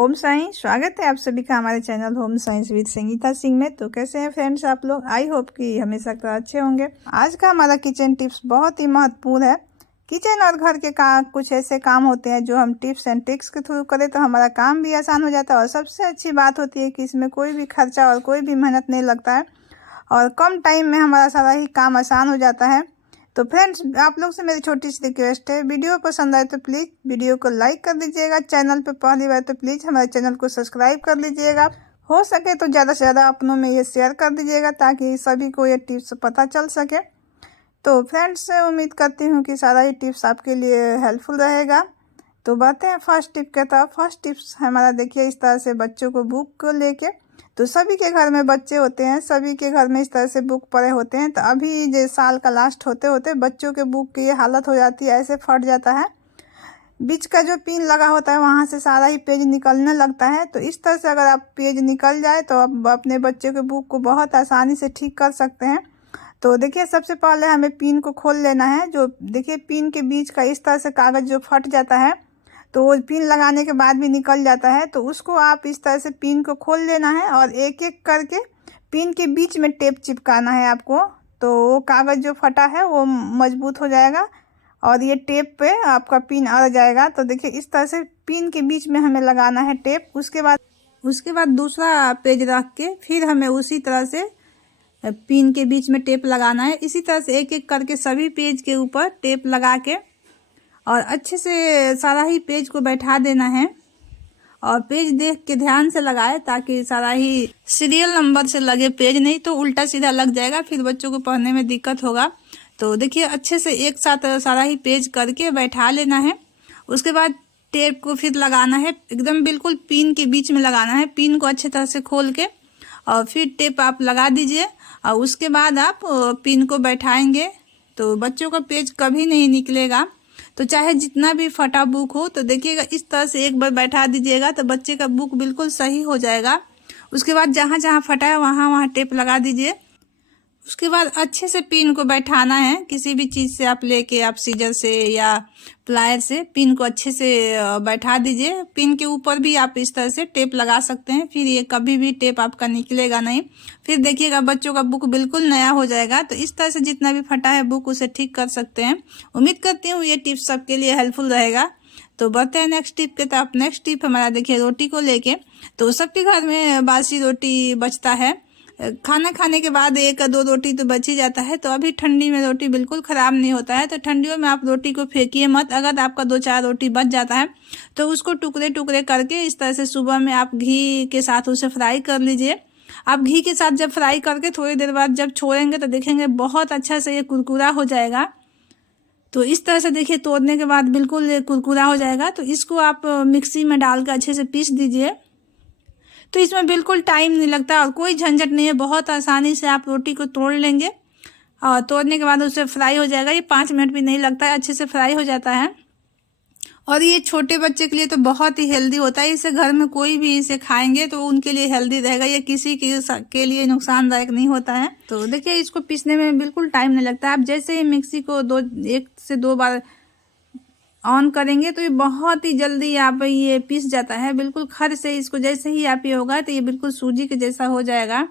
ओम साईं, स्वागत है आप सभी का हमारे channel home science with Sangeeta Singh में। तो कैसे हैं फ्रेंड्स आप लोग? आई होप कि हमेशा का अच्छे होंगे। आज का हमारा किचन टिप्स बहुत ही महत्वपूर्ण है। किचन और घर के कुछ ऐसे काम होते हैं जो हम टिप्स एंड ट्रिक्स के थ्रू करें तो हमारा काम भी आसान हो जाता है। और सबसे अच्छी बात होती है कि इसमें कोई भी खर्चा और कोई भी मेहनत नहीं लगता है और कम टाइम में हमारा सारा ही काम आसान हो जाता है। तो फ्रेंड्स, आप लोग से मेरी छोटी सी रिक्वेस्ट है, वीडियो पसंद आए तो प्लीज़ वीडियो को लाइक कर दीजिएगा। चैनल पे पहली बार तो प्लीज़ हमारे चैनल को सब्सक्राइब कर लीजिएगा। हो सके तो ज़्यादा से ज़्यादा अपनों में ये शेयर कर दीजिएगा ताकि सभी को ये टिप्स पता चल सके। तो फ्रेंड्स, उम्मीद करती हूँ कि सारा ही टिप्स आपके लिए हेल्पफुल रहेगा। तो बढ़ते हैं फर्स्ट टिप के तरफ। फर्स्ट टिप्स हमारा देखिए इस तरह से बच्चों को बुक को लेके। तो सभी के घर में बच्चे होते हैं, सभी के घर में इस तरह से बुक पड़े होते हैं। तो अभी जो साल का लास्ट होते होते बच्चों के बुक की ये हालत हो जाती है, ऐसे फट जाता है। बीच का जो पिन लगा होता है वहाँ से सारा ही पेज निकलने लगता है। तो इस तरह से अगर आप पेज निकल जाए तो आप अपने बच्चे के बुक को बहुत आसानी से ठीक कर सकते हैं। तो देखिए सबसे पहले हमें पिन को खोल लेना है। जो देखिए पिन के बीच का इस तरह से कागज़ जो फट जाता है तो वो पिन लगाने के बाद भी निकल जाता है। तो उसको आप इस तरह से पिन को खोल लेना है और एक एक करके पिन के बीच में टेप चिपकाना है आपको। तो वो कागज़ जो फटा है वो मजबूत हो जाएगा और ये टेप पे आपका पिन अड़ जाएगा। तो देखिए इस तरह से पिन के बीच में हमें लगाना है टेप। उसके बाद दूसरा पेज रख के फिर हमें उसी तरह से पिन के बीच में टेप लगाना है। इसी तरह से एक एक करके सभी पेज के ऊपर टेप लगा के और अच्छे से सारा ही पेज को बैठा देना है। और पेज देख के ध्यान से लगाए ताकि सारा ही सीरियल नंबर से लगे पेज, नहीं तो उल्टा सीधा लग जाएगा, फिर बच्चों को पढ़ने में दिक्कत होगा। तो देखिए अच्छे से एक साथ सारा ही पेज करके बैठा लेना है। उसके बाद टेप को फिर लगाना है, एकदम बिल्कुल पिन के बीच में लगाना है। पिन को अच्छे तरह से खोल के और फिर टेप आप लगा दीजिए और उसके बाद आप पिन को बैठाएंगे तो बच्चों का पेज कभी नहीं निकलेगा। तो चाहे जितना भी फटा बुक हो तो देखिएगा इस तरह से एक बार बैठा दीजिएगा तो बच्चे का बुक बिल्कुल सही हो जाएगा। उसके बाद जहाँ जहाँ फटा है वहाँ वहाँ टेप लगा दीजिए। उसके बाद अच्छे से पिन को बैठाना है। किसी भी चीज़ से आप लेके आप सीजर से या प्लायर से पिन को अच्छे से बैठा दीजिए। पिन के ऊपर भी आप इस तरह से टेप लगा सकते हैं, फिर ये कभी भी टेप आपका निकलेगा नहीं। फिर देखिएगा बच्चों का बुक बिल्कुल नया हो जाएगा। तो इस तरह से जितना भी फटा है बुक उसे ठीक कर सकते हैं। उम्मीद करती हूँ ये टिप्स सबके लिए हेल्पफुल रहेगा। तो बढ़ते हैं नेक्स्ट टिप के तरफ। नेक्स्ट टिप हमारा देखिए रोटी को लेके। तो सबके घर में बासी रोटी बचता है, खाना खाने के बाद एक या दो रोटी तो बच ही जाता है। तो अभी ठंडी में रोटी बिल्कुल ख़राब नहीं होता है। तो ठंडियों में आप रोटी को फेंकिए मत। अगर आपका 2-4 रोटी बच जाता है तो उसको टुकड़े टुकड़े करके इस तरह से सुबह में आप घी के साथ उसे फ्राई कर लीजिए। आप घी के साथ जब फ्राई करके थोड़ी देर बाद जब छोड़ेंगे तो देखेंगे बहुत अच्छा से ये कुरकुरा हो जाएगा। तो इस तरह से देखिए तोड़ने के बाद बिल्कुल कुरकुरा हो जाएगा। तो इसको आप मिक्सी में डाल कर अच्छे से पीस दीजिए। तो इसमें बिल्कुल टाइम नहीं लगता और कोई झंझट नहीं है, बहुत आसानी से आप रोटी को तोड़ लेंगे और तोड़ने के बाद उसे फ्राई हो जाएगा। ये 5 मिनट भी नहीं लगता है, अच्छे से फ्राई हो जाता है। और ये छोटे बच्चे के लिए तो बहुत ही हेल्दी होता है। इसे घर में कोई भी इसे खाएंगे तो उनके लिए हेल्दी रहेगा, ये किसी के लिए नुकसानदायक नहीं होता है। तो देखिए इसको पीसने में बिल्कुल टाइम नहीं लगता। आप जैसे ही मिक्सी को 1 से 2 बार ऑन करेंगे तो ये बहुत ही जल्दी आप ये पीस जाता है। बिल्कुल खर से इसको जैसे ही आप ये होगा तो ये बिल्कुल सूजी के जैसा हो जाएगा।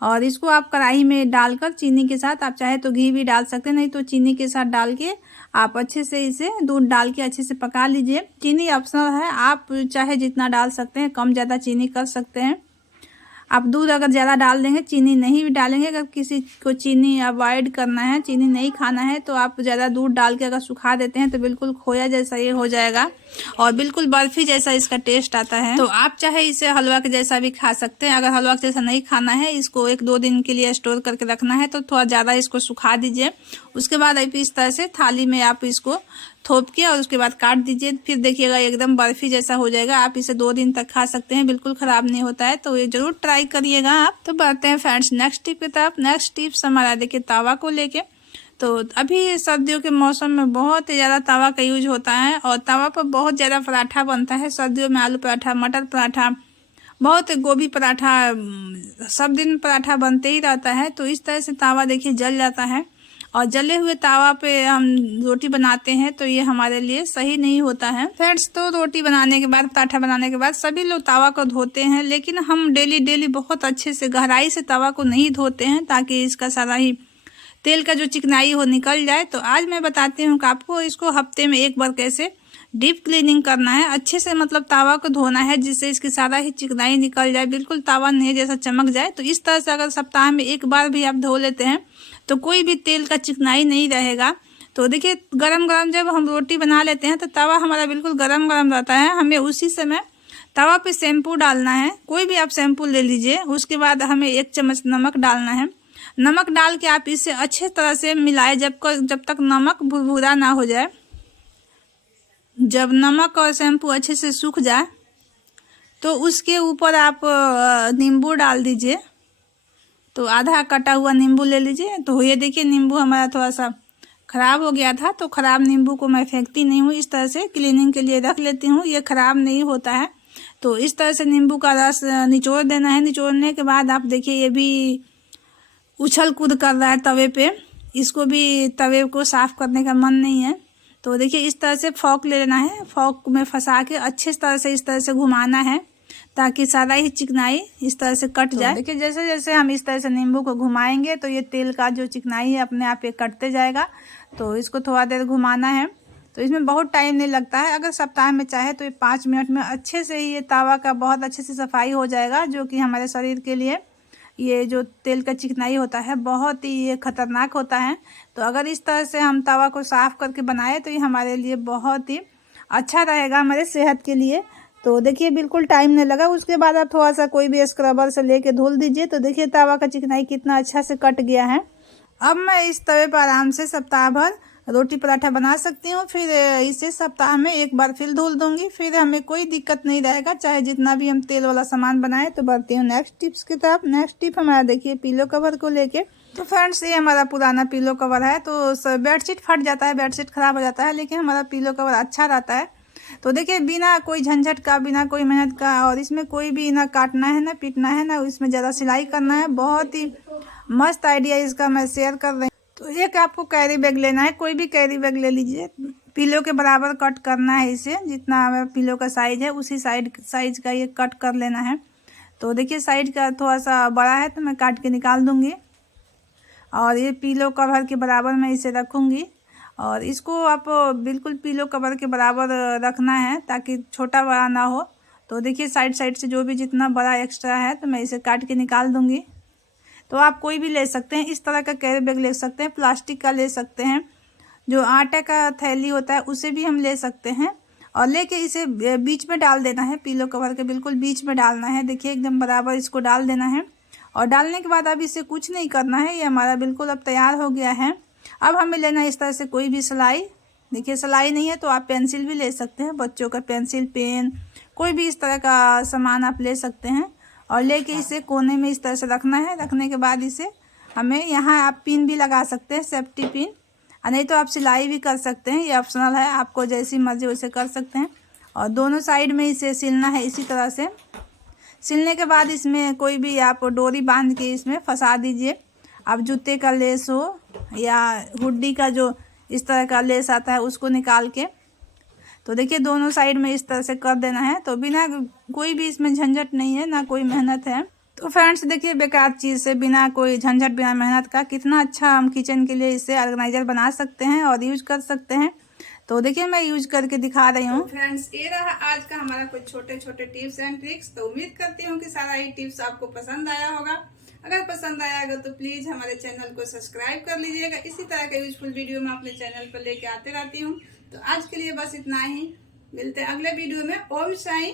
और इसको आप कढ़ाई में डालकर चीनी के साथ, आप चाहे तो घी भी डाल सकते हैं, नहीं तो चीनी के साथ डाल के आप अच्छे से इसे दूध डाल के अच्छे से पका लीजिए। चीनी ऑप्शनल है, आप चाहे जितना डाल सकते हैं, कम ज़्यादा चीनी कर सकते हैं। आप दूध अगर ज़्यादा डाल देंगे, चीनी नहीं भी डालेंगे। अगर किसी को चीनी अवॉइड करना है, चीनी नहीं खाना है, तो आप ज़्यादा दूध डाल के अगर सुखा देते हैं तो बिल्कुल खोया जैसा ये हो जाएगा और बिल्कुल बर्फ़ी जैसा इसका टेस्ट आता है। तो आप चाहे इसे हलवा के जैसा भी खा सकते हैं। अगर हलवा के जैसा नहीं खाना है, इसको 1-2 दिन के लिए स्टोर करके रखना है तो थोड़ा ज़्यादा इसको सुखा दीजिए। उसके बाद आप इस तरह से थाली में आप इसको थोप के और उसके बाद काट दीजिए। फिर देखिएगा एकदम बर्फ़ी जैसा हो जाएगा। आप इसे 2 दिन तक खा सकते हैं, बिल्कुल ख़राब नहीं होता है। तो ये ज़रूर ट्राई करिएगा आप। तो बढ़ते हैं फ्रेंड्स नेक्स्ट टिप की तरफ। नेक्स्ट टिप्स हमारा देखिए तावा को लेके। तो अभी सर्दियों के मौसम में बहुत ही ज़्यादा तवा का यूज होता है और तवा पर बहुत ज़्यादा पराठा बनता है। सर्दियों में आलू पराठा, मटर पराठा, बहुत गोभी पराठा, सब दिन पराठा बनते ही रहता है। तो इस तरह से तवा देखिए जल जाता है और जले हुए तावा पे हम रोटी बनाते हैं तो ये हमारे लिए सही नहीं होता है। फ्रेंड्स, तो रोटी बनाने के बाद, पराठा बनाने के बाद सभी लोग तावा को धोते हैं, लेकिन हम डेली बहुत अच्छे से गहराई से तावा को नहीं धोते हैं ताकि इसका सारा ही तेल का जो चिकनाई हो निकल जाए। तो आज मैं बताती हूँ कि आपको इसको हफ्ते में एक बार कैसे डीप क्लीनिंग करना है, अच्छे से मतलब तावा को धोना है जिससे इसकी सारा ही चिकनाई निकल जाए, बिल्कुल तावा नहीं जैसा चमक जाए। तो इस तरह से अगर सप्ताह में एक बार भी आप धो लेते हैं तो कोई भी तेल का चिकनाई नहीं रहेगा। तो देखिए, गरम गरम जब हम रोटी बना लेते हैं तो तवा हमारा बिल्कुल गरम गरम रहता है, हमें उसी समय तवा पे शैम्पू डालना है। कोई भी आप शैम्पू ले लीजिए। उसके बाद हमें 1 चम्मच नमक डालना है। नमक डाल के आप इसे अच्छे तरह से मिलाएं जब तक नमक भुरभुरा ना हो जाए। जब नमक और शैम्पू अच्छे से सूख जाए तो उसके ऊपर आप नींबू डाल दीजिए। तो आधा कटा हुआ नींबू ले लीजिए। तो ये देखिए, नींबू हमारा थोड़ा सा ख़राब हो गया था, तो ख़राब नींबू को मैं फेंकती नहीं हूँ, इस तरह से क्लीनिंग के लिए रख लेती हूँ, ये ख़राब नहीं होता है। तो इस तरह से नींबू का रस निचोड़ देना है। निचोड़ने के बाद आप देखिए, ये भी उछल कूद कर रहा है तवे पे, इसको भी तवे को साफ़ करने का मन नहीं है। तो देखिए, इस तरह से फॉक ले लेना है, फॉक में फंसा के अच्छे तरह से इस तरह से घुमाना है ताकि सारा ही चिकनाई इस तरह से कट जाए। देखिए, जैसे जैसे हम इस तरह से नींबू को घुमाएंगे तो ये तेल का जो चिकनाई है अपने आप ये कटते जाएगा। तो इसको थोड़ा देर घुमाना है। तो इसमें बहुत टाइम नहीं लगता है। अगर सप्ताह में चाहे तो ये 5 मिनट में अच्छे से ही ये तावा का बहुत अच्छे से सफाई हो जाएगा, जो कि हमारे शरीर के लिए ये जो तेल का चिकनाई होता है बहुत ही ये खतरनाक होता है। तो अगर इस तरह से हम तवा को साफ़ करके बनाए तो ये हमारे लिए बहुत ही अच्छा रहेगा, हमारे सेहत के लिए। तो देखिए, बिल्कुल टाइम नहीं लगा। उसके बाद आप थोड़ा सा कोई भी स्क्रबर से लेके धुल दीजिए। तो देखिए, तवा का चिकनाई कितना अच्छा से कट गया है। अब मैं इस तवे पर आराम से सप्ताह भर रोटी पराठा बना सकती हूँ। फिर इसे सप्ताह में एक बार फिर धुल दूंगी, फिर हमें कोई दिक्कत नहीं रहेगा, चाहे जितना भी हम तेल वाला सामान बनाएं। तो बढ़ती हूँ नेक्स्ट टिप्स की तरफ। नेक्स्ट टिप हमारा देखिए पिलो कवर को लेके। तो फ्रेंड्स, ये हमारा पुराना पिलो कवर है। तो बेडशीट फट जाता है, बेडशीट खराब हो जाता है, लेकिन हमारा पिलो कवर अच्छा रहता है। तो देखिए, बिना कोई झंझट का, बिना कोई मेहनत का, और इसमें कोई भी ना काटना है ना पीटना है ना इसमें ज़्यादा सिलाई करना है। बहुत ही मस्त आइडिया इसका मैं शेयर कर रही हूँ। तो एक आपको कैरी बैग लेना है, कोई भी कैरी बैग ले लीजिए। पिलो के बराबर कट करना है इसे, जितना पिलो का साइज़ है उसी साइज का ये कट कर लेना है। तो देखिए, साइड का थोड़ा सा बड़ा है तो मैं काट के निकाल दूँगी, और ये पिलो कवर के बराबर मैं इसे रखूँगी। और इसको आप बिल्कुल पिलो कवर के बराबर रखना है ताकि छोटा बड़ा ना हो। तो देखिए, साइड से जो भी जितना बड़ा एक्स्ट्रा है तो मैं इसे काट के निकाल दूँगी। तो आप कोई भी ले सकते हैं, इस तरह का कैरी बैग ले सकते हैं, प्लास्टिक का ले सकते हैं, जो आटे का थैली होता है उसे भी हम ले सकते हैं। और लेके इसे बीच में डाल देना है, पिलो कवर के बिल्कुल बीच में डालना है। देखिए, एकदम बराबर इसको डाल देना है। और डालने के बाद अब इसे कुछ नहीं करना है, ये हमारा बिल्कुल अब तैयार हो गया है। अब हमें लेना है इस तरह से कोई भी सिलाई। देखिए, सिलाई नहीं है तो आप पेंसिल भी ले सकते हैं, बच्चों का पेंसिल, पेन, कोई भी इस तरह का सामान आप ले सकते हैं। और लेके इसे कोने में इस तरह से रखना है। रखने के बाद इसे हमें यहाँ आप पिन भी लगा सकते हैं, सेफ्टी पिन, और नहीं तो आप सिलाई भी कर सकते हैं, ये ऑप्शनल है, आपको जैसी मर्जी वैसे कर सकते हैं। और दोनों साइड में इसे सिलना है इसी तरह से। सिलने के बाद इसमें कोई भी आप डोरी बांध के इसमें फंसा दीजिए। आप जूते का लेस हो या हुड्डी का जो इस तरह का लेस आता है उसको निकाल के, तो देखिए दोनों साइड में इस तरह से कर देना है। तो बिना कोई भी इसमें झंझट नहीं है, ना कोई मेहनत है। तो फ्रेंड्स, देखिए, बेकार चीज़ से, बिना कोई झंझट, बिना मेहनत का कितना अच्छा हम किचन के लिए इससे ऑर्गेनाइजर बना सकते हैं और यूज कर सकते हैं। तो देखिए, मैं यूज करके दिखा रही हूँ। फ्रेंड्स, ये रहा आज का हमारा कुछ छोटे छोटे टिप्स एंड ट्रिक्स। तो उम्मीद करती हूँ कि सारा ही टिप्स आपको पसंद आया होगा। अगर पसंद आया होगा तो प्लीज़ हमारे चैनल को सब्सक्राइब कर लीजिएगा। इसी तरह के यूजफुल वीडियो मैं अपने चैनल पर लेके आते रहती हूँ। तो आज के लिए बस इतना ही, मिलते हैं अगले वीडियो में। ओम साईं।